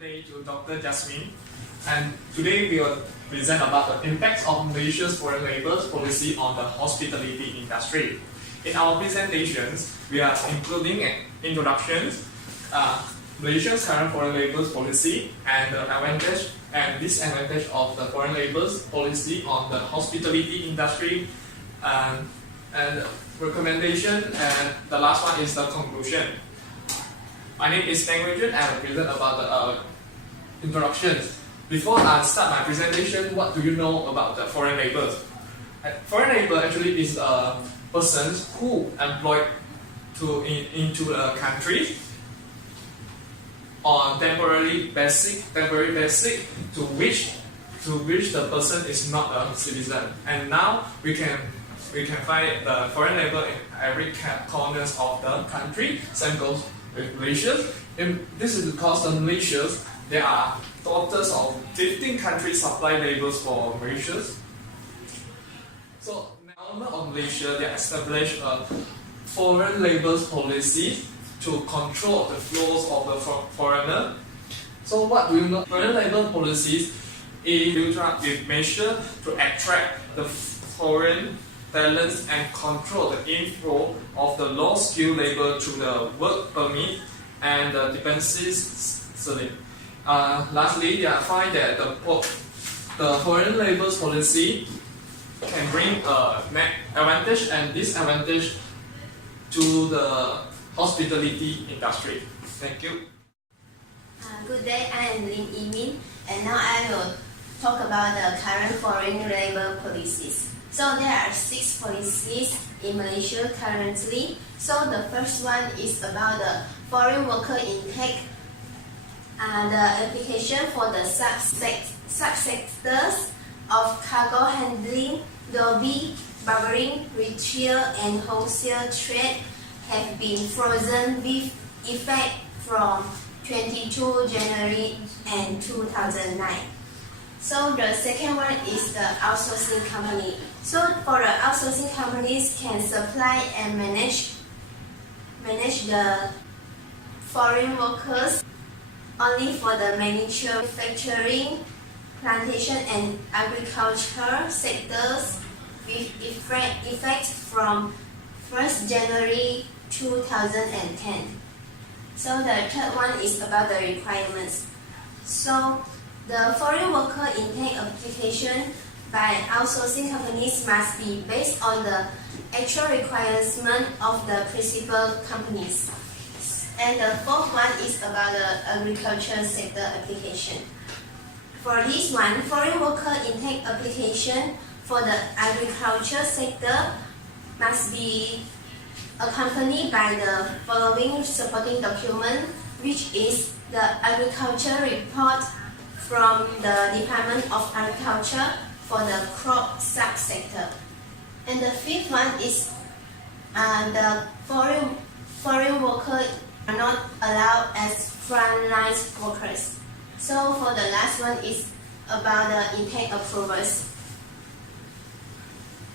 Day to Dr. Jasmine, and today we will present about the impacts of Malaysia's foreign labour policy on the hospitality industry. In our presentations, we are including introductions, Malaysia's current foreign labour policy, and the advantage and disadvantage of the foreign labour policy on the hospitality industry, and recommendation, and the last one is the conclusion. My name is Tang Wei-Jun, and I will present about the introductions. Before I start my presentation, what do you know about the foreign labour? Foreign labour actually is a person who employed into a country on temporary basic to which the person is not a citizen. And now we can find the foreign labour in every corners of the country. Same goes with Malaysia. This is because the Malaysia, there are totals of 15 countries supply labours for Malaysia. So the government of Malaysia, they established a foreign labour policy to control the flows of the foreigner. So what do you know? Foreign labour policies is with measure to attract the foreign talents and control the inflow of the low-skilled labour through the work permit and the dependencies selling. Lastly, I find that the foreign labour policy can bring advantage and disadvantage to the hospitality industry. Thank you. Good day, I am Lin Yimin, and now I will talk about the current foreign labour policies. So there are 6 policies in Malaysia currently. So the first one is about the foreign worker intake. The application for the subsectors of cargo handling, lobby, barbering, retail and wholesale trade have been frozen with effect from 22 January and 2009. So the second one is the outsourcing company. So for the outsourcing companies can supply and manage the foreign workers only for the manufacturing, plantation and agriculture sectors with effect from 1st January 2010. So the third one is about the requirements. So the foreign worker intake application by outsourcing companies must be based on the actual requirements of the principal companies. And the fourth one is about the agriculture sector application. For this one, foreign worker intake application for the agriculture sector must be accompanied by the following supporting document, which is the agriculture report from the Department of Agriculture for the crop subsector. And the fifth one is the foreign workers are not allowed as frontline workers. So for the last one is about the intake approvals.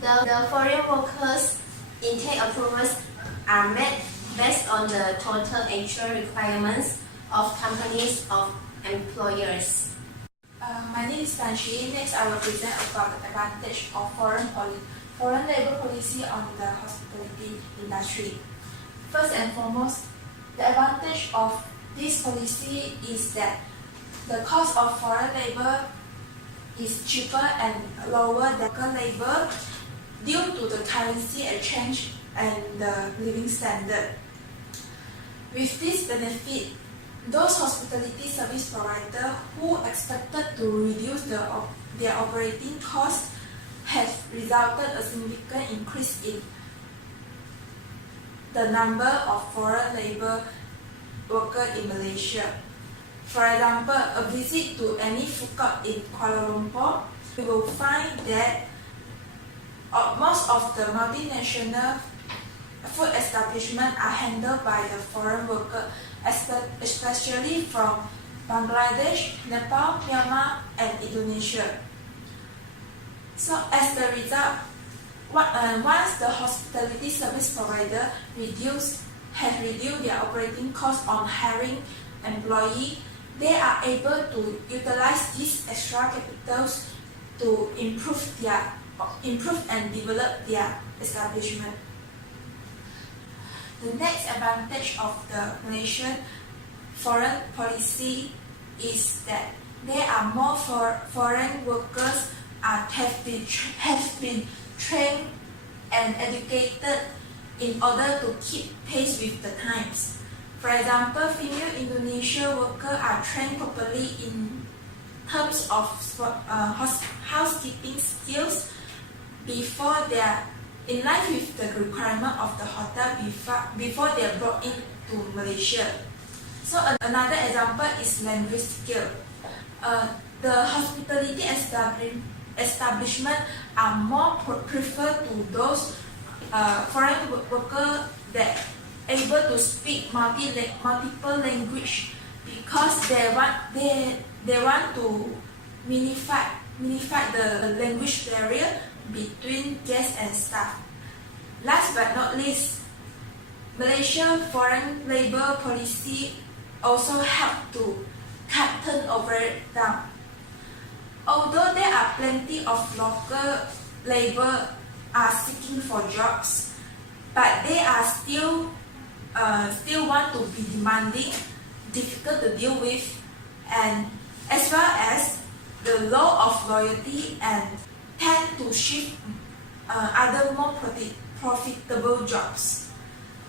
The foreign workers intake approvals are made based on the total actual requirements of companies of employers. My name is Tan Shi. Next, I will present about the advantage of foreign labour policy on the hospitality industry. First and foremost, the advantage of this policy is that the cost of foreign labour is cheaper and lower than local labour due to the currency exchange and the living standard. With this benefit, those hospitality service providers who expected to reduce their operating costs have resulted a significant increase in the number of foreign labour workers in Malaysia. For example, a visit to any food court in Kuala Lumpur, you will find that most of the multinational food establishments are handled by the foreign workers, especially from Bangladesh, Nepal, Myanmar and Indonesia. So as the result, once the hospitality service provider have reduced their operating costs on hiring employees, they are able to utilize these extra capitals to improve and develop their establishment. The next advantage of the Malaysian foreign policy is that there are more foreign workers have been trained and educated in order to keep pace with the times. For example, female Indonesian workers are trained properly in terms of housekeeping skills before they are in line with the requirement of the hotel before they are brought into Malaysia. So another example is language skill. The hospitality establishment are more preferred to those foreign workers that able to speak multiple language because they want to minify the language barrier between guests and staff. Last but not least, Malaysia's foreign labor policy also help to cut turnover down. Although there are plenty of local labor are seeking for jobs, but they are still want to be demanding, difficult to deal with, and as well as the law of loyalty and tend to shift other more profitable jobs.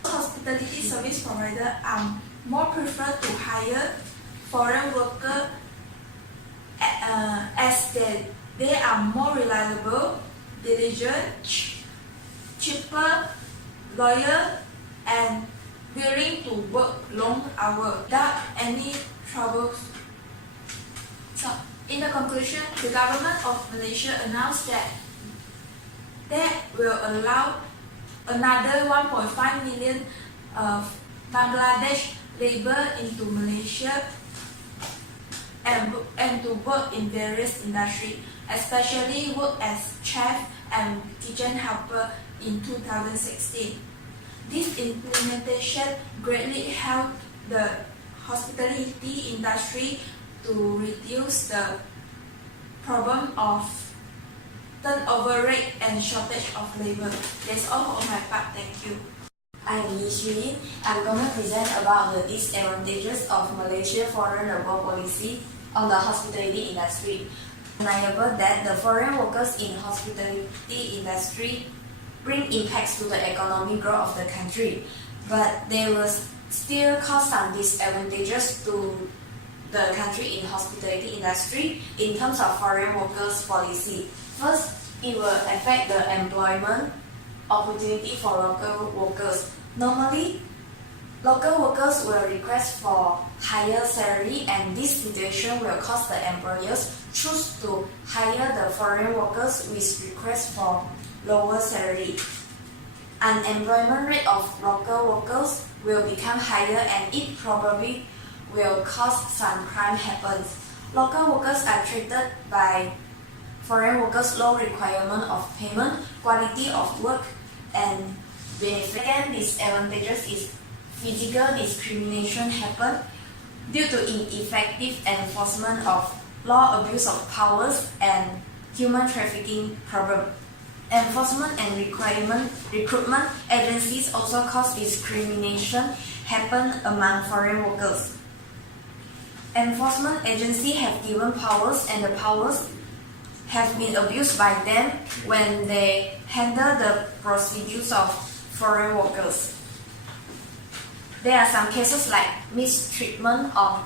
Hospitality service providers are more preferred to hire foreign workers as they are more reliable, diligent, cheaper, loyal, and willing to work long hours without any troubles. So, in the conclusion, the government of Malaysia announced that they will allow another 1.5 million Bangladesh labor into Malaysia and to work in various industries, especially work as chef and kitchen helper in 2016. This implementation greatly helped the hospitality industry to reduce the problem of turnover rate and shortage of labor. That's all on my part. Thank you. I'm Ms. Yun. I'm going to present about the disadvantages of Malaysia's foreign labor policy on the hospitality industry. Undeniable that the foreign workers in hospitality industry bring impacts to the economic growth of the country, but they will still cause some disadvantages to the country in hospitality industry in terms of foreign workers policy. First, it will affect the employment opportunity for local workers. Normally, local workers will request for higher salary, and this situation will cause the employers choose to hire the foreign workers with request for lower salary. Unemployment rate of local workers will become higher, and it probably will cause some crime happens. Local workers are treated by foreign workers low requirement of payment, quality of work, and benefit. Second disadvantages is physical discrimination happen due to ineffective enforcement of law, abuse of powers, and human trafficking problem. Enforcement and recruitment agencies also cause discrimination happen among foreign workers. Enforcement agencies have given powers, and the powers have been abused by them when they handle the procedures of foreign workers. There are some cases like mistreatment of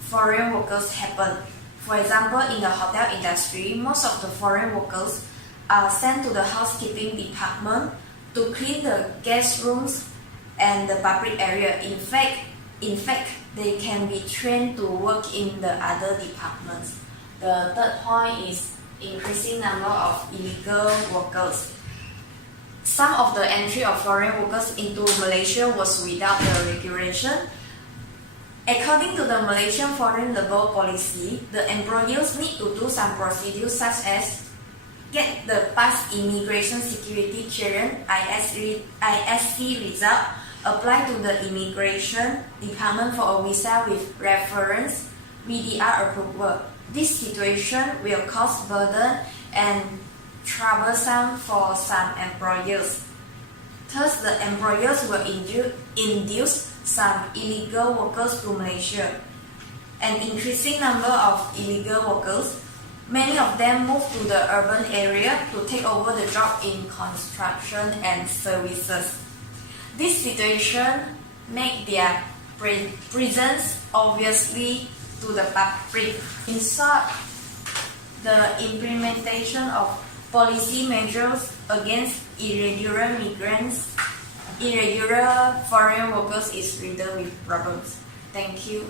foreign workers happen. For example, in the hotel industry, most of the foreign workers are sent to the housekeeping department to clean the guest rooms and the public area. In fact, they can be trained to work in the other departments. The third point is increasing number of illegal workers. Some of the entry of foreign workers into Malaysia was without the regulation. According to the Malaysian foreign labor policy, the employers need to do some procedures such as get the past immigration security clearance (ISC) result, apply to the immigration department for a visa with reference, media approval. This situation will cause burden and troublesome for some employers. Thus, the employers will induce some illegal workers to Malaysia. An increasing number of illegal workers, many of them move to the urban area to take over the job in construction and services. This situation makes their presence obviously to the public. In short, the implementation of policy measures against irregular migrants, irregular foreign workers is riddled with problems. Thank you.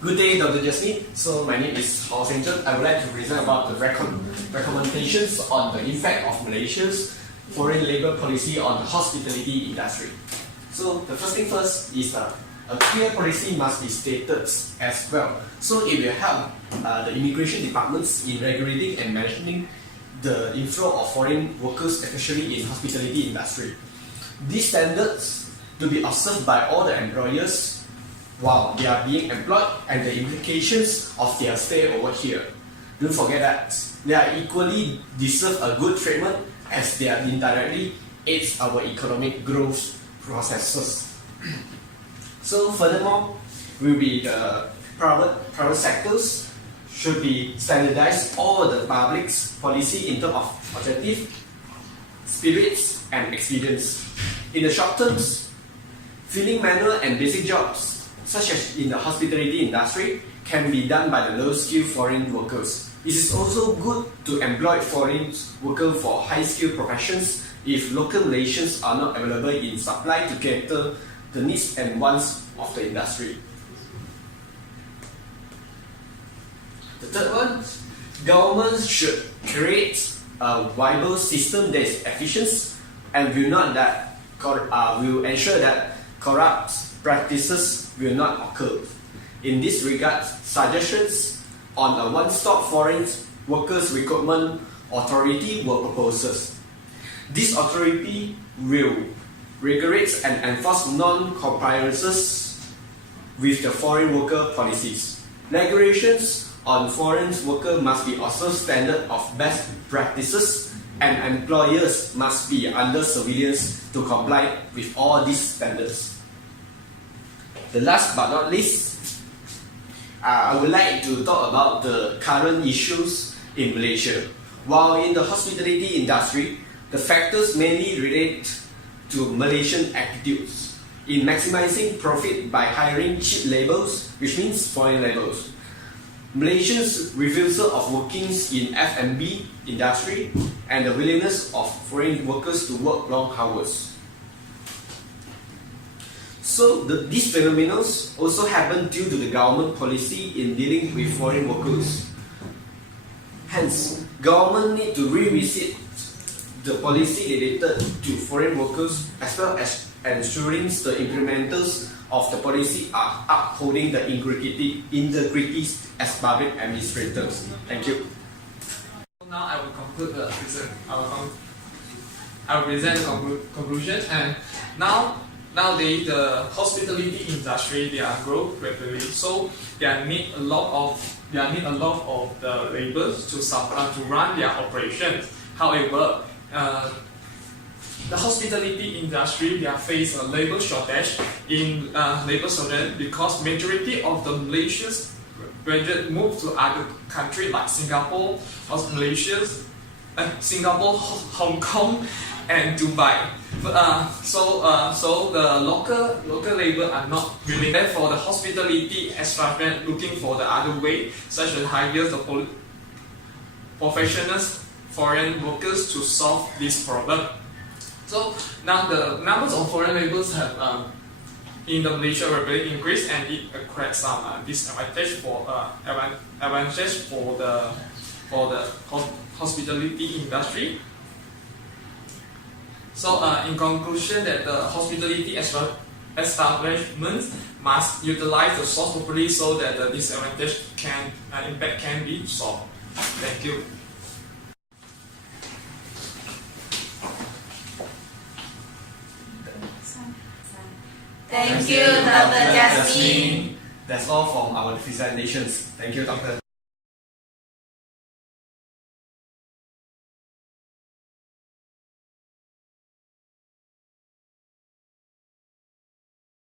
Good day, Dr. Jasmine. So my name is Hao Sengzhen. I would like to present about the recommendations on the impact of Malaysia's foreign labour policy on the hospitality industry. So the first thing first is a clear policy must be stated as well. So it will help the immigration departments in regulating and managing the inflow of foreign workers, especially in hospitality industry. These standards to be observed by all the employers while they are being employed and the implications of their stay over here. Don't forget that they are equally deserve a good treatment as they are indirectly aids our economic growth processes. So furthermore, will be the private sectors should be standardized all the public's policy in terms of objective, spirits and experience. In the short terms, filling manual and basic jobs such as in the hospitality industry can be done by the low-skilled foreign workers. It is also good to employ foreign workers for high-skilled professions if local Malaysians are not available in supply to cater the needs and wants of the industry. The third one, government should create a viable system that is efficient and will ensure that corrupt practices will not occur. In this regard, suggestions on a one-stop foreign workers recruitment authority were proposed. This authority will regulate and enforce non-compliances with the foreign worker policies. Regulations on foreign workers must be also standard of best practices, and employers must be under surveillance to comply with all these standards. The last but not least, I would like to talk about the current issues in Malaysia. While in the hospitality industry, the factors mainly relate to Malaysian attitudes in maximizing profit by hiring cheap labours, which means foreign labours. Malaysians' refusal of working in F&B industry and the willingness of foreign workers to work long hours. So these phenomena also happen due to the government policy in dealing with foreign workers. Hence, government need to revisit the policy related to foreign workers as well as ensuring the implementers of the policy are upholding the integrities as public administrators. Thank you. Now I will conclude the present. I will present the conclusion. And nowadays the hospitality industry they are growing rapidly, so they need a lot of the labours to run their operations. However, the hospitality industry they face a labour shortage because majority of the Malaysians graduate move to other countries like Singapore, Hong Kong, and Dubai. So the local labour are not willing. Therefore, the hospitality establishment looking for the other way, such as hire the professional foreign workers to solve this problem. So now the numbers of foreign labourers have in the Malaysia rapidly increased, and it creates some disadvantage for the hospitality industry. So in conclusion, that the hospitality establishments must utilize the source properly so that the disadvantage impact can be solved. Thank you. Thank you, Dr. Jasmine. That's all from our presentations. Thank you, Doctor.